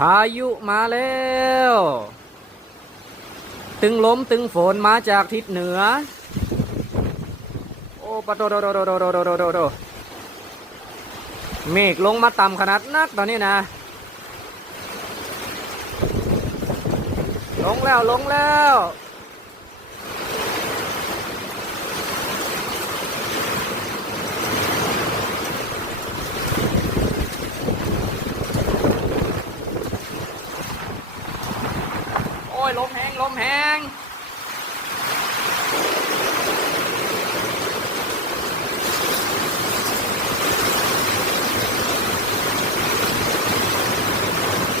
พายุมาแล้วตึงลมตึงฝนมาจากทิศเหนือโอ้ปะโดโดโดโดโดโดโดโดโดเมฆลงมาต่ำขนาดนักตอนนี้นะลงแล้วลงแล้วโอ้ยลมแหงลมแหง